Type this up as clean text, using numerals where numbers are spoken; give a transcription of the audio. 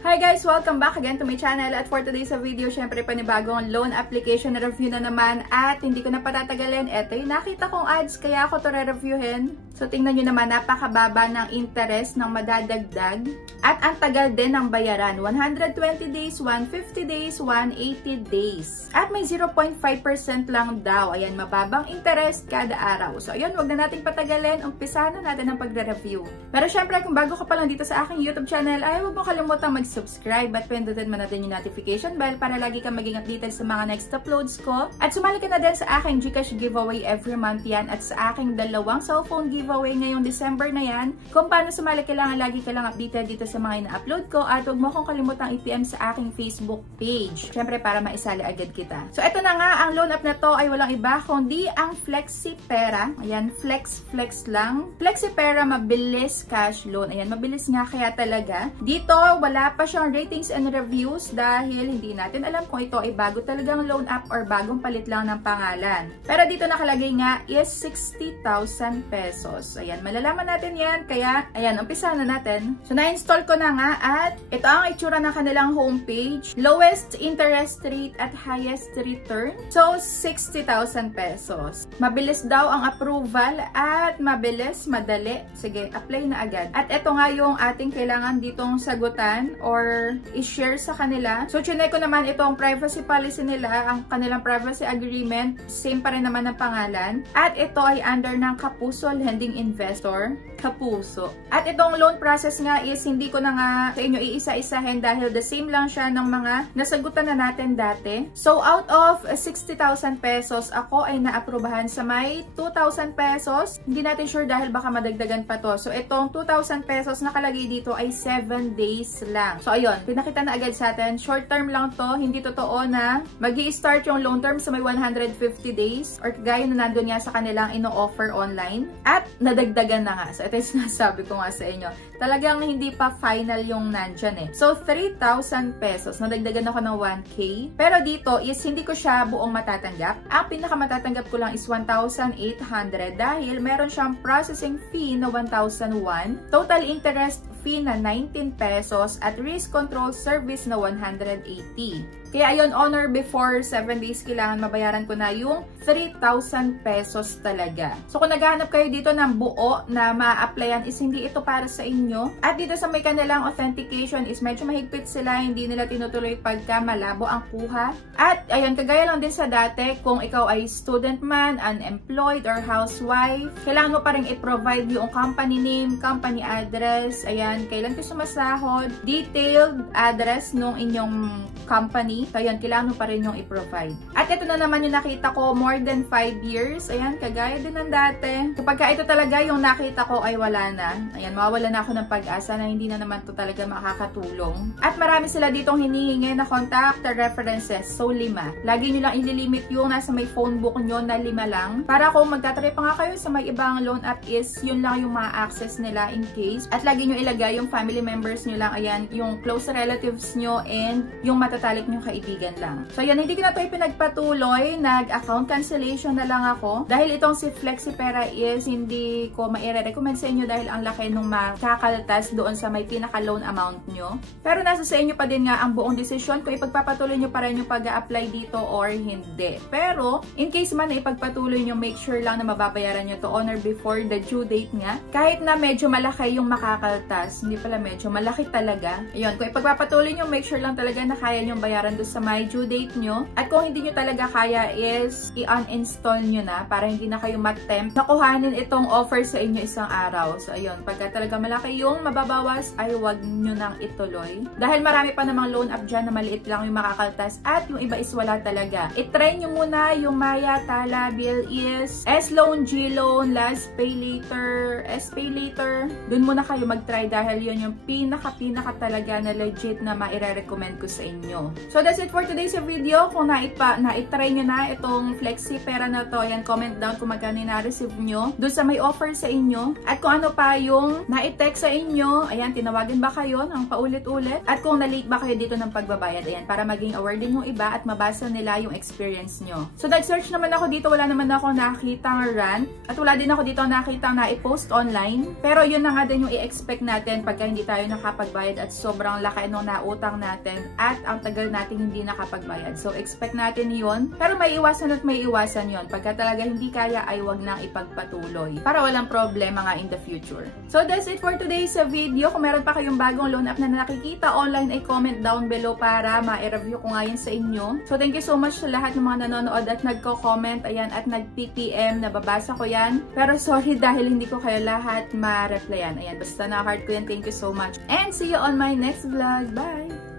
Hi guys! Welcome back again to my channel at for today's video, syempre panibagong loan application na review na naman at hindi ko na patatagalin. Eto yung nakita kong ads kaya ako to re-reviewin. So tingnan nyo naman, napakababa ng interest ng madadagdag at ang tagal din ng bayaran. 120 days, 150 days, 180 days. At may 0.5% lang daw. Ayan, mababang interest kada araw. So ayun, wag na natin patagalin. Umpisahan na natin ang pagre-review. Pero syempre kung bago ka pa lang dito sa aking YouTube channel, ay huwag mo kalimutang mag-subscribe at pindutin mo natin yung notification bell para lagi kang maging updated sa mga next uploads ko. At sumali ka na din sa aking GCash giveaway every month yan at sa aking dalawang cellphone giveaway ngayong December na yan. Kung paano sumali, kailangan lagi ka lang updated dito sa mga ina-upload ko at huwag mo akong kalimutang i-PM sa aking Facebook page. Syempre para maisali agad kita. So eto na nga, ang loan app na to ay walang iba kundi ang FlexiPera. Ayan, flex lang. FlexiPera mabilis cash loan. Ayan, mabilis nga kaya talaga. Dito wala pa siyang ratings and reviews dahil hindi natin alam kung ito ay bago talagang loan app or bagong palit lang ng pangalan. Pero dito nakalagay nga is 60,000 pesos. Ayan, malalaman natin yan. Kaya, ayan, umpisa na natin. So, na-install ko na nga at ito ang itsura ng kanilang homepage. Lowest interest rate at highest return. So, 60,000 pesos. Mabilis daw ang approval at mabilis, madali. Sige, apply na agad. At ito nga yung ating kailangan ditong sagutan or i-share sa kanila. So, chinek ko naman itong privacy policy nila, ang kanilang privacy agreement, same pa rin naman ang pangalan. At ito ay under ng Kapuso Lending Investor. Kapuso. At itong loan process nga is hindi ko na nga sa inyo iisa-isahin dahil the same lang siya ng mga nasagutan na natin dati. So, out of 60,000 pesos, ako ay naaprubahan sa may 2,000 pesos. Hindi natin sure dahil baka madagdagan pa to. So, itong 2,000 pesos nakalagay dito ay 7 days lang. So, ayun. Pinakita na agad sa atin. Short term lang to. Hindi totoo na magi-start yung loan term sa may 150 days or gaya na nandun nga sa kanilang ino-offer online. At nadagdagan na nga. So, ito yung sinasabi ko nga sa inyo. Talagang hindi pa final yung nandyan eh. So, 3,000 pesos. Nadagdagan ako ng 1K. Pero dito is hindi ko siya buong matatanggap. Ang pinakamatatanggap ko lang is 1,800 dahil meron siyang processing fee na 1,001. Total interest fee na 19 pesos at risk control service na 180. Kaya ayun, honor before 7 days, kailangan mabayaran ko na yung 3,000 pesos talaga. So kung naghahanap kayo dito ng buo na ma-applyan is hindi ito para sa inyo. At dito sa may kanilang authentication is medyo mahigpit sila, hindi nila tinutuloy pagka malabo ang kuha. At ayun, kagaya lang din sa dati, kung ikaw ay student man, unemployed, or housewife, kailangan mo pa rin i-provide yung company name, company address, ayan, kailan kayo sumasahod, detailed address nung inyong company. So, ayan, kailangan mo pa rin yung i-provide. At ito na naman yung nakita ko, more than 5 years. Ayan, kagaya din ng dati. Kapag ito talaga yung nakita ko ay wala na. Ayan, mawawala na ako ng pag-asa na hindi na naman to talaga makakatulong. At marami sila ditong hinihingi na contact references. So, 5. Lagi nyo lang ililimit yung nasa may phone book nyo na 5 lang. Para kung magtatry pa nga kayo sa may ibang loan app is yun lang yung ma-access nila in case. At lagi nyo ilagay yung family members nyo lang. Ayan, yung close relatives nyo and yung matatalik nyo kaibigan lang. So, yan, hindi ko na ito ipinagpatuloy. Nag-account cancellation na lang ako. Dahil itong si FlexiPera is hindi ko maire-recommend sa inyo dahil ang laki nung makakaltas doon sa may pinaka-loan amount nyo. Pero nasa sa inyo pa din nga ang buong desisyon kung ipagpapatuloy nyo pa rin yung pag-a-apply dito or hindi. Pero, in case man na ipagpatuloy nyo, make sure lang na mababayaran nyo to honor before the due date nga. Kahit na medyo malaki yung makakaltas, hindi pala medyo malaki talaga. Ayun, kung ipagpapatuloy nyo, make sure lang talaga na kaya nyo bayaran doon sa may due date nyo. At kung hindi nyo talaga kaya is i-uninstall nyo na para hindi na kayo matempt na kuhanin itong offer sa inyo isang araw. So, ayun, pagka talaga malaki yung mababawas ay wag nyo nang ituloy. Dahil marami pa namang loan app dyan na maliit lang yung makakaltas at yung iba is wala talaga. I-try nyo muna yung Maya, Tala, BillEase, S-Loan, G-Loan, Last Pay Later, S-Pay Later. Doon muna kayo mag-try dahil yun yung pinaka talaga na legit na maire-recommend ko sa inyo. So, that's it for today's video. Kung na-try nyo na itong FlexiPera na to, ayan, comment down kung magkano na-receive nyo doon sa may offer sa inyo. At kung ano pa yung na-text sa inyo, ayan, tinawagan ba kayo ng paulit-ulit? At kung na-late ba kayo dito ng pagbabayad, ayan, para maging aware din yung iba at mabasa nila yung experience nyo. So, nag-search naman ako dito, wala naman ako nakitang rant. At wala din ako dito nakitang na-post online. Pero yun na nga din yung i-expect natin natin pagka hindi tayo nakapagbayad at sobrang laki nung nautang natin at ang tagal natin hindi nakapagbayad. So, expect natin yun. Pero may iwasan at may iwasan yun. Pagka talaga hindi kaya ay wag nang ipagpatuloy para walang problema nga in the future. So, that's it for today's video. Kung meron pa kayong bagong loan app na nakikita online, ay comment down below para ma-review ko nga yun sa inyo. So, thank you so much sa lahat ng mga nanonood at nagko-comment, ayan, at nag-PPM, nababasa ko yan. Pero sorry dahil hindi ko kayo lahat ma-replyan. Ayan, basta na-heart ko yan. Thank you so much. And see you on my next vlog. Bye!